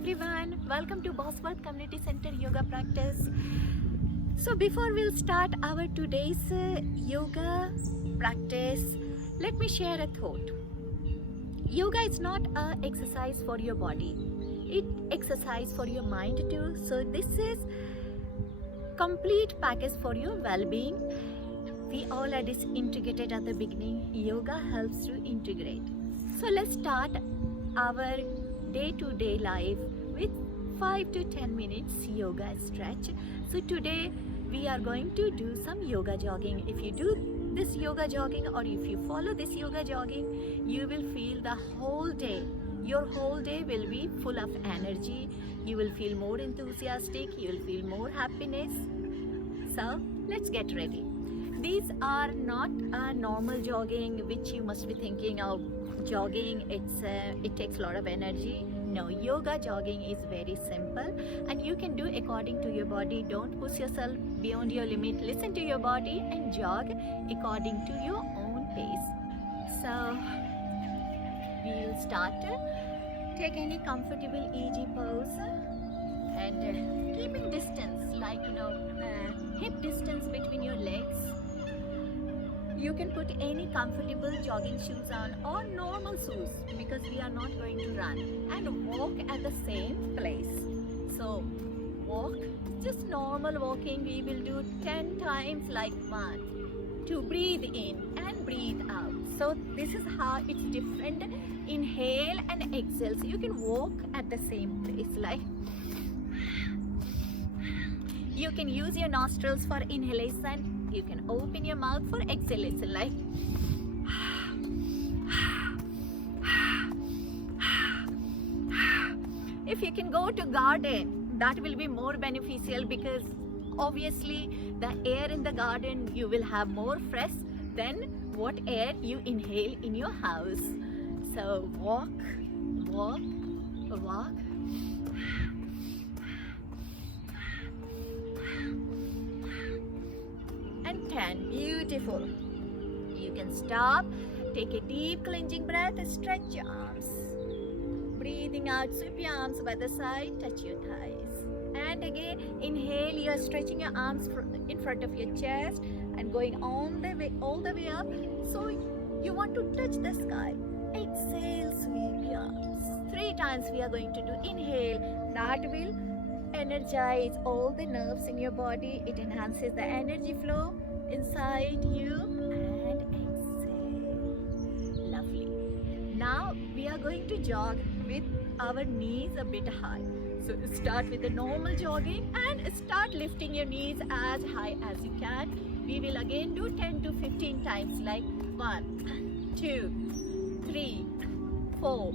everyone, welcome to Bosworth Community Center Yoga Practice. So before we'll start our today's yoga practice, let me share a thought. Yoga is not an exercise for your body, it exercise for your mind too. So this is complete package for your well-being. We all are disintegrated at the beginning. Yoga helps to integrate. So let's start our day-to-day life with 5 to 10 minutes yoga stretch. So today we are going to do some yoga jogging. If you do this yoga jogging or if you follow this yoga jogging, you will feel the whole day, your whole day will be full of energy. You will feel more enthusiastic, you will feel more happiness. So let's get ready. These are not a normal jogging which you must be thinking of. Jogging, it takes a lot of energy. No, yoga jogging is very simple and you can do according to your body. Don't push yourself beyond your limit. Listen to your body and jog according to your own pace. So we'll start. Take any comfortable easy pose and keeping distance, like hip distance between your legs. You can put any comfortable jogging shoes on or normal shoes because we are not going to run, and walk at the same place. So walk, just normal walking. We will do 10 times, like 1, 2, breathe in and breathe out. So this is how it's different. Inhale and exhale. So you can walk at the same place, like you can use your nostrils for inhalation. You can open your mouth for exhalation, like if you can go to garden, that will be more beneficial because obviously the air in the garden you will have more fresh than what air you inhale in your house. So walk, walk, walk. And 10. Beautiful. You can stop. Take a deep cleansing breath. Stretch your arms. Breathing out. Sweep your arms by the side. Touch your thighs. And again, inhale. You are stretching your arms in front of your chest and going on the way, all the way up. So you want to touch the sky. Exhale. Sweep your arms. 3 times we are going to do. Inhale. That will energize all the nerves in your body. It enhances the energy flow inside you. And exhale. Lovely. Now we are going to jog with our knees a bit high. So start with the normal jogging and start lifting your knees as high as you can. We will again do 10 to 15 times, like 1, 2, 3, 4,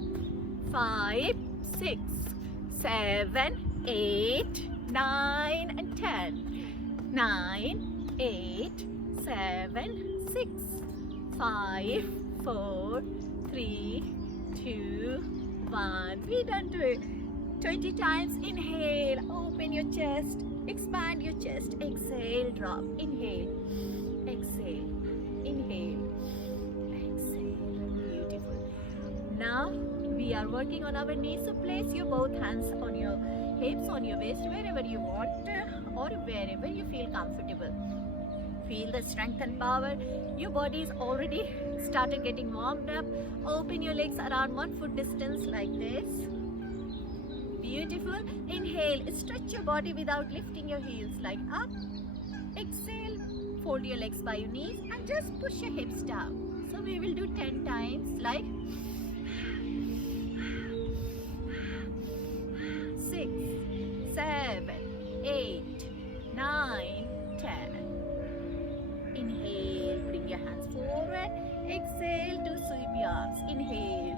5, 6, 7, 8, 9 and 10. 9, 8, 7, 6, 5, 4, 3, 2, 1. We done do it 20 times. Inhale, open your chest, expand your chest. Exhale, drop. Inhale, exhale, inhale, exhale. Beautiful. Now we are working on our knees. So place your both hands on your hips, on your waist, wherever you want or wherever you feel comfortable. Feel the strength and power. Your body is already started getting warmed up. Open your legs around 1 foot distance, like this. Beautiful. Inhale, stretch your body without lifting your heels, like up. Exhale, fold your legs by your knees and just push your hips down. So we will do 10 times, like 6, 7, 8, 9, 10. Inhale, bring your hands forward. Exhale to sweep your arms. Inhale,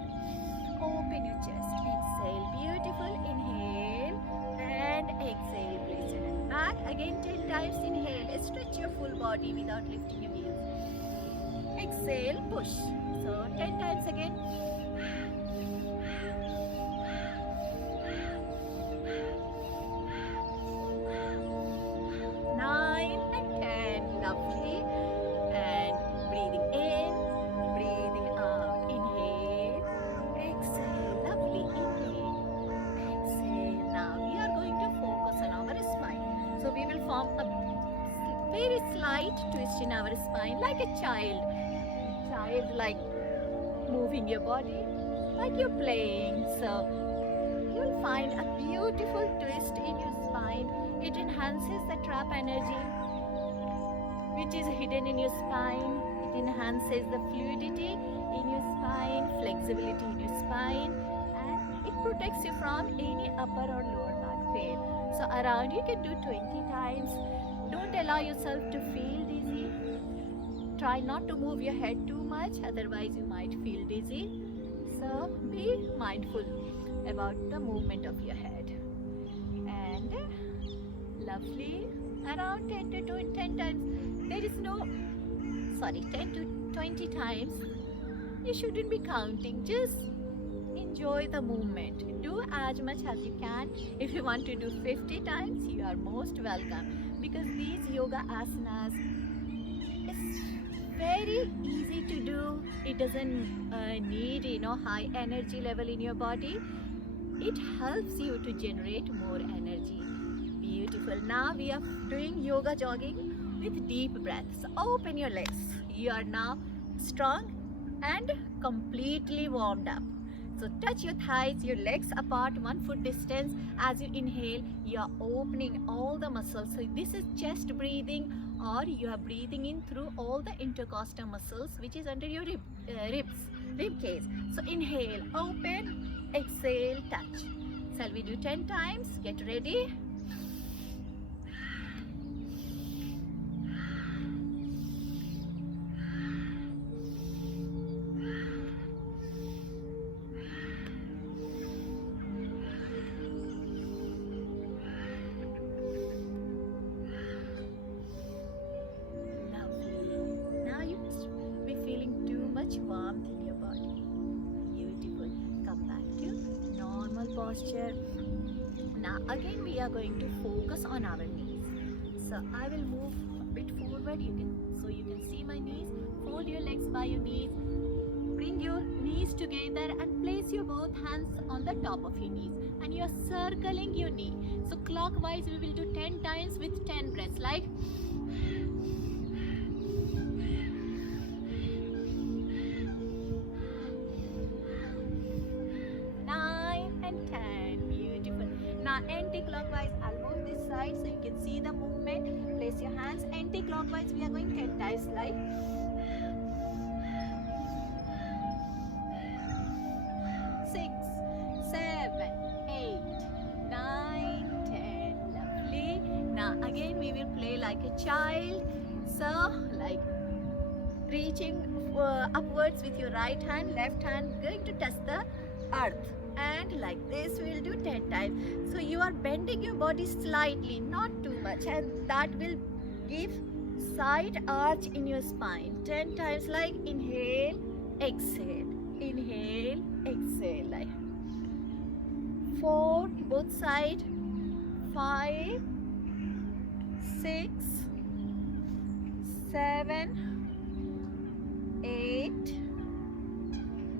open your chest. Exhale, beautiful. Inhale and exhale. Place your hand back. Again 10 times. Inhale, stretch your full body without lifting your heels. Exhale, push. So 10 times again. 9 and 10. Lovely. And breathing in, breathing out. Inhale, exhale. Lovely. Inhale, exhale. twist in our spine like a child. Child, like moving your body like you're playing. So you'll find a beautiful twist in your spine. It enhances the trap energy which is hidden in your spine. It enhances the fluidity in your spine, flexibility in your spine, and it protects you from any upper or lower back pain. So around you can do 20 times. Don't allow yourself to feel dizzy. Try not to move your head too much, otherwise you might feel dizzy. So be mindful about the movement of your head. And lovely, around 10 times. There is no, 10 to 20 times. You shouldn't be counting, just enjoy the movement. Do as much as you can. If you want to do 50 times, you are most welcome, because these yoga asanas is very easy to do. It doesn't need high energy level in your body. It helps you to generate more energy. Beautiful. Now we are doing yoga jogging with deep breaths. Open your legs. You are now strong and completely warmed up. So touch your thighs, your legs apart 1 foot distance. As you inhale, you are opening all the muscles. So this is chest breathing, or you are breathing in through all the intercostal muscles which is under your rib cage. So inhale, open, exhale, touch. Shall we do 10 times? Get ready. Warmth in your body. Beautiful. Come back to normal posture. Now again we are going to focus on our knees. So I will move a bit forward, you can see my knees. Fold your legs by your knees. Bring your knees together and place your both hands on the top of your knees, and you are circling your knee. So clockwise we will do 10 times with 10 breaths, like 9 and 10. Beautiful. Now anti-clockwise, I'll move this side so you can see the movement. Place your hands anti-clockwise. We are going 10 times, like 6, 7, 8, 9, 10. Lovely. Now again we will play like a child. So like reaching upwards with your right hand, left hand going to touch the earth, and like this we'll do 10 times. So you are bending your body slightly, not too much, and that will give side arch in your spine. 10 times, like inhale, exhale, inhale, exhale, like 4 both side, 5, 6, 7, 8,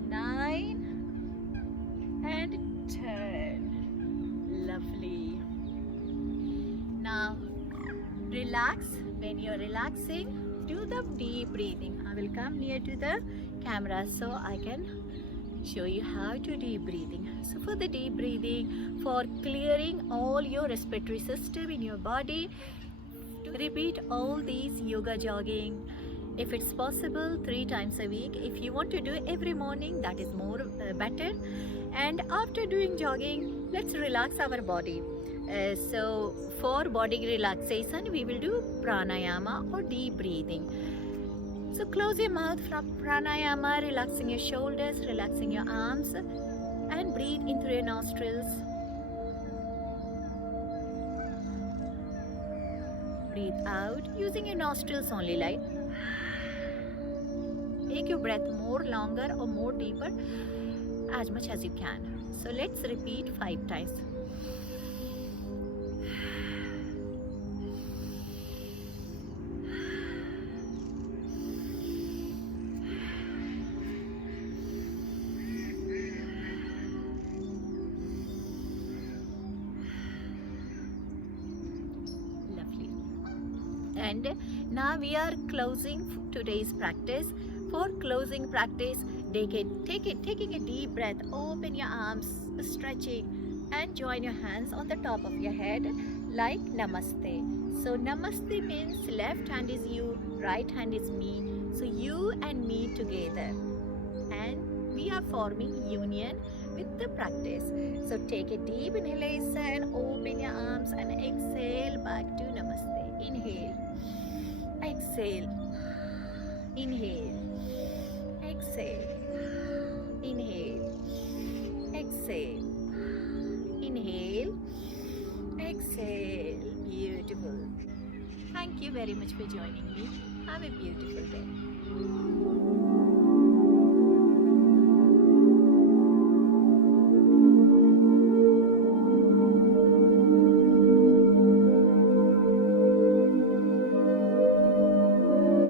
9 and 10. Lovely. Now relax. When you're relaxing, do the deep breathing. I will come near to the camera so I can show you how to deep breathing. So for the deep breathing, for clearing all your respiratory system in your body, repeat all these yoga jogging. If it's possible, 3 times a week. If you want to do every morning, that is more better. And after doing jogging, let's relax our body. So for body relaxation, we will do pranayama or deep breathing. So close your mouth from pranayama, relaxing your shoulders, relaxing your arms, and breathe in through your nostrils. Breathe out using your nostrils only, like take your breath more longer or more deeper as much as you can. So let's repeat 5 times. And now we are closing today's practice. For closing practice, taking a deep breath, open your arms, stretching, and join your hands on the top of your head like Namaste. So Namaste means left hand is you, right hand is me. So you and me together. And we are forming union with the practice. So take a deep inhalation, open your arms and exhale back to Namaste. Inhale, exhale, inhale, exhale, inhale, exhale, inhale, exhale. Beautiful. Thank you very much for joining me. Have a beautiful day.